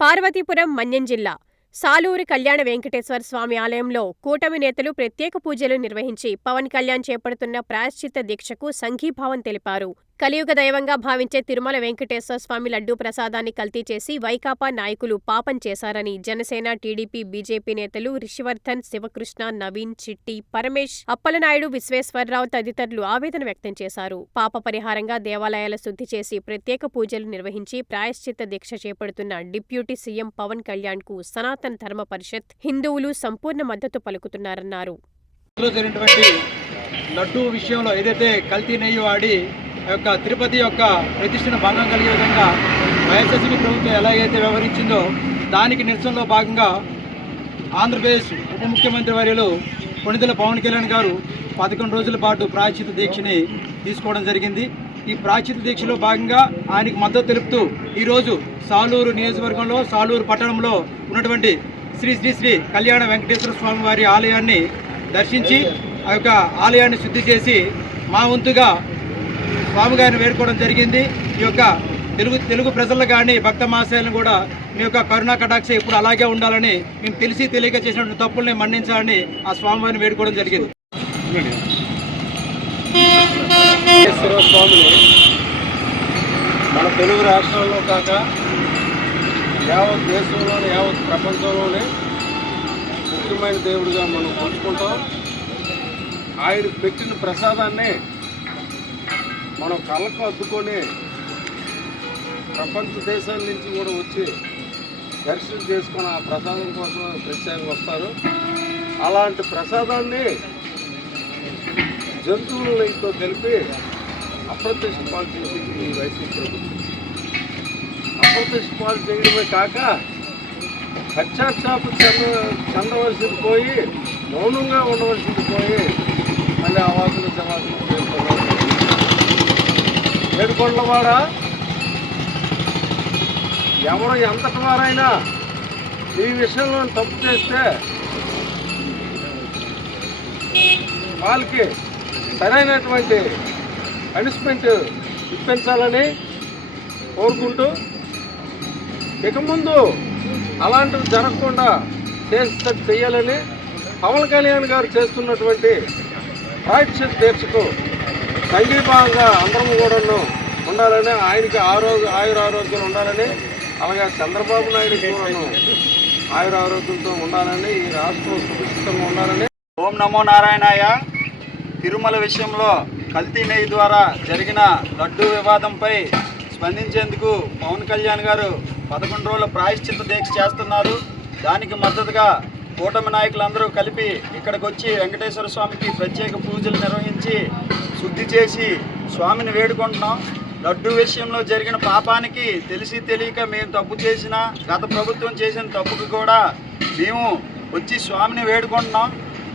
పార్వతీపురం మన్యం జిల్లా సాలూరు కళ్యాణ వెంకటేశ్వర స్వామి ఆలయంలో కూటమి నేతలు ప్రత్యేక పూజలు నిర్వహించి పవన్ కళ్యాణ్ చేపడుతున్న ప్రాయశ్చిత్త దీక్షకు సంఘీభావం తెలిపారు. కలియుగ దైవంగా భావించే తిరుమల వెంకటేశ్వర స్వామి లడ్డూ ప్రసాదాన్ని కల్తీ చేసి వైకాపా నాయకులు పాపం చేశారని జనసేన, టీడీపీ, బీజేపీ నేతలు రిషివర్ధన్, శివకృష్ణ, నవీన్, చిట్టి, పరమేశ్, అప్పలనాయుడు, విశ్వేశ్వరరావు తదితరులు ఆవేదన వ్యక్తం చేశారు. పాప పరిహారంగా దేవాలయాల శుద్ధి చేసి ప్రత్యేక పూజలు నిర్వహించి ప్రాయశ్చిత్త దీక్ష చేపడుతున్న డిప్యూటీ సీఎం పవన్ కళ్యాణ్ కు సనాతన ధర్మ పరిషత్ హిందువులు సంపూర్ణ మద్దతు పలుకుతున్నారన్నారు. లడ్డూ విషయంలో ఏదైతే కల్తీ నెయ్యి వాడి తిరుపతి యొక్క ప్రతిష్టను భంగం కలిగే విధంగా వైఎస్ఆర్సీపీ ప్రభుత్వం ఎలాగైతే వ్యవహరించిందో దానికి నిరసనలో భాగంగా ఆంధ్రప్రదేశ్ ఉప ముఖ్యమంత్రి వర్యులు కొణిదెల పవన్ కళ్యాణ్ గారు 11 రోజుల పాటు ప్రాయశ్చిత్త దీక్షని తీసుకోవడం జరిగింది. ఈ ప్రాయశ్చిత్త దీక్షలో భాగంగా ఆయనకు మద్దతు తెలుపుతూ ఈరోజు సాలూరు నియోజకవర్గంలో సాలూరు పట్టణంలో ఉన్నటువంటి శ్రీ శ్రీ శ్రీ కళ్యాణ వెంకటేశ్వర స్వామి వారి ఆలయాన్ని దర్శించి ఆ యొక్క ఆలయాన్ని శుద్ధి చేసి మా వంతుగా స్వామిగారిని వేడుకోవడం జరిగింది. ఈ యొక్క తెలుగు ప్రజలు కానీ భక్త మహాశయులను కూడా మీ యొక్క కరుణా కటాక్ష ఎప్పుడు అలాగే ఉండాలని, మేము తెలిసి తెలియక చేసినటువంటి తప్పుల్ని మన్నించాలని ఆ స్వామివారిని వేడుకోవడం జరిగింది. స్వామిని మన తెలుగు రాష్ట్రాల్లో కాక యావత్ దేశంలోనే యావత్ ప్రపంచంలోనే ముఖ్యమైన దేవుడిగా మనం కొలుచుకుంటాం. ఆయన పెట్టిన ప్రసాదాన్ని మనం కళ్ళకు అద్దుకొని ప్రపంచ దేశాల నుంచి కూడా వచ్చి దర్శనం చేసుకొని ఆ ప్రసాదం కోసం ప్రత్యేకంగా వస్తారు. అలాంటి ప్రసాదాన్ని జంతువులతో కలిపి అప్రతిష్ట పాలు చేసింది ఈ వైసీపీ ప్రభుత్వం. అప్రతిష్ట పాలు చేయడమే కాక పశ్చాత్తాపం చెందవలసింది పోయి మౌనంగా ఉండవలసింది పోయి మళ్ళీ అవాకులు సవాకులు చేస్తున్నారు. ఏడుకొండలవాడ ఎవరు ఎంతటి వారైనా ఈ విషయంలో తప్పు చేస్తే వాళ్ళకి సరైనటువంటి పనిష్మెంట్ ఇప్పించాలని కోరుకుంటూ ఇక ముందు అలాంటివి జరగకుండా చేయాలని పవన్ కళ్యాణ్ గారు చేస్తున్నటువంటి ప్రాయశ్చిత్త దీక్షకు సంఘీభావంగా అందరం కూడా ఉండాలని, ఆయనకి ఆయురారోగ్యం ఉండాలని, అలాగే చంద్రబాబు నాయుడు కూడా ఆయురారోగ్యంతో ఉండాలని, ఈ రాష్ట్రం సురక్షితంగా ఉండాలని. ఓం నమో నారాయణాయ. తిరుమల విషయంలో కల్తీ నెయ్యి ద్వారా జరిగిన లడ్డూ వివాదంపై స్పందించేందుకు పవన్ కళ్యాణ్ గారు 11 రోజుల ప్రాయశ్చిత్త దీక్ష చేస్తున్నారు. దానికి మద్దతుగా కూటమి నాయకులందరూ కలిపి ఇక్కడికి వచ్చి వెంకటేశ్వర స్వామికి ప్రత్యేక పూజలు నిర్వహించి శుద్ధి చేసి స్వామిని వేడుకుంటున్నాం. లడ్డూ విషయంలో జరిగిన పాపానికి తెలిసి తెలియక మేము తప్పు చేసిన, గత ప్రభుత్వం చేసిన తప్పుకు కూడా మేము వచ్చి స్వామిని వేడుకుంటున్నాం.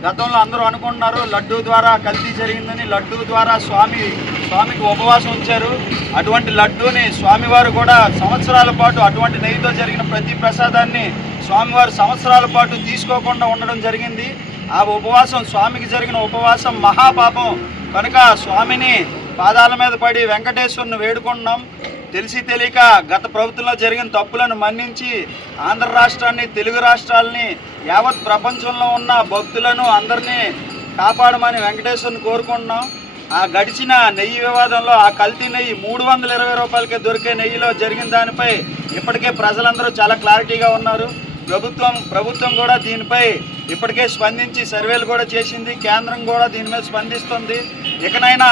గతంలో అందరూ అనుకుంటున్నారు లడ్డూ ద్వారా కల్తీ జరిగిందని. లడ్డూ ద్వారా స్వామికి ఉపవాసం ఉంచారు. అటువంటి లడ్డూని స్వామివారు కూడా సంవత్సరాల పాటు అటువంటి నెయ్యితో జరిగిన ప్రతి ప్రసాదాన్ని స్వామివారు సంవత్సరాల పాటు తీసుకోకుండా ఉండడం జరిగింది. ఆ ఉపవాసం స్వామికి జరిగిన ఉపవాసం మహాపాపం కనుక స్వామిని పాదాల మీద పడి వెంకటేశ్వరుని వేడుకుంటున్నాం. తెలిసి తెలియక గత ప్రభుత్వంలో జరిగిన తప్పులను మన్నించి ఆంధ్ర రాష్ట్రాన్ని, తెలుగు రాష్ట్రాలని, యావత్ ప్రపంచంలో ఉన్న భక్తులను అందరినీ కాపాడమని వెంకటేశ్వరుని కోరుకుంటున్నాం. ఆ గడిచిన నెయ్యి వివాదంలో ఆ కల్తీ నెయ్యి 320 రూపాయలకే దొరికే నెయ్యిలో జరిగిన దానిపై ఇప్పటికే ప్రజలందరూ చాలా క్లారిటీగా ఉన్నారు. ప్రభుత్వం కూడా దీనిపై ఇప్పటికే స్పందించి సర్వేలు కూడా చేసింది. కేంద్రం కూడా దీని మీద స్పందిస్తుంది. ఇకనైనా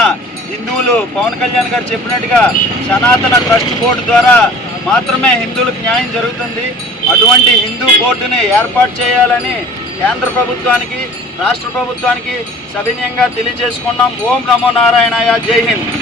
హిందువులు పవన్ కళ్యాణ్ గారు చెప్పినట్టుగా సనాతన ట్రస్ట్ బోర్డు ద్వారా మాత్రమే హిందువులకు న్యాయం జరుగుతుంది. అటువంటి హిందూ బోర్డుని ఏర్పాటు చేయాలని కేంద్ర ప్రభుత్వానికి, రాష్ట్ర ప్రభుత్వానికి సవినయంగా తెలియజేసుకున్నాం. ఓం నమో నారాయణాయ. జై హింద్.